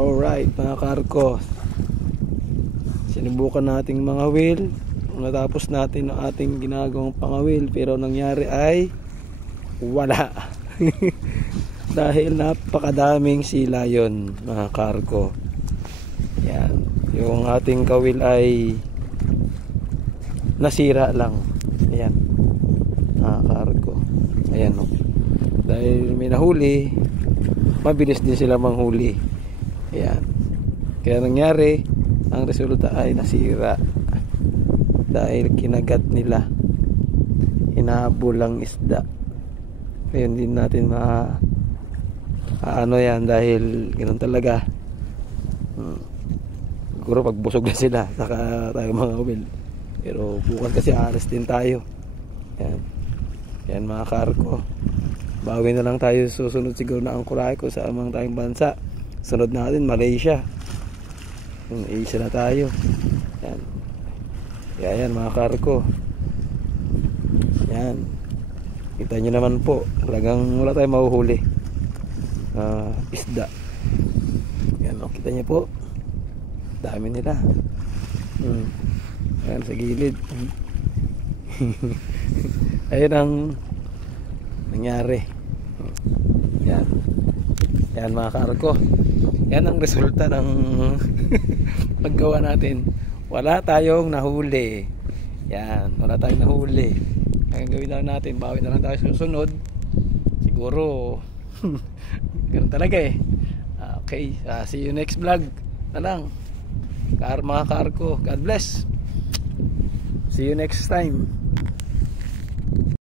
Alright mga karko, sinubukan nating mga wheel. Natapos natin ang ating ginagawang pangawil, pero nangyari ay wala. Dahil napakadaming sila yon mga karko. Yan, yung ating kawil ay nasira lang. Ayan mga karko. Ayan o. Dahil may nahuli, mabilis din sila manghuli. Ayan. Kaya nangyari, ang resulta ay nasira dahil kinagat nila, hinabol ang isda. Ngayon din natin ano yan, dahil ganoon talaga. Siguro pagbusog na sila saka tayo mga ubil. Pero bukas kasi alas din tayo. Yan, yan mga karko, bawi na lang tayo susunod siguro na angkurahe ko sa amang tayong bansa. Sunod natin Malaysia. Asia na tayo. Yan. Kaya yan mga karko. Yan. Kita nyo naman po, talagang wala tayong mahuhuli. Isda. Yan o, kita nyo po. Dami nila. Yan sa gilid. Ayun ang nangyari. Yan. Yan mga karko. Yan ang resulta ng paggawa natin. Wala tayong nahuli. Yan, wala tayong nahuli. Ang gawin na natin, bawi na lang tayo susunod. Siguro ganun talaga eh. Okay, see you next vlog na lang. Mga karko, God bless. See you next time.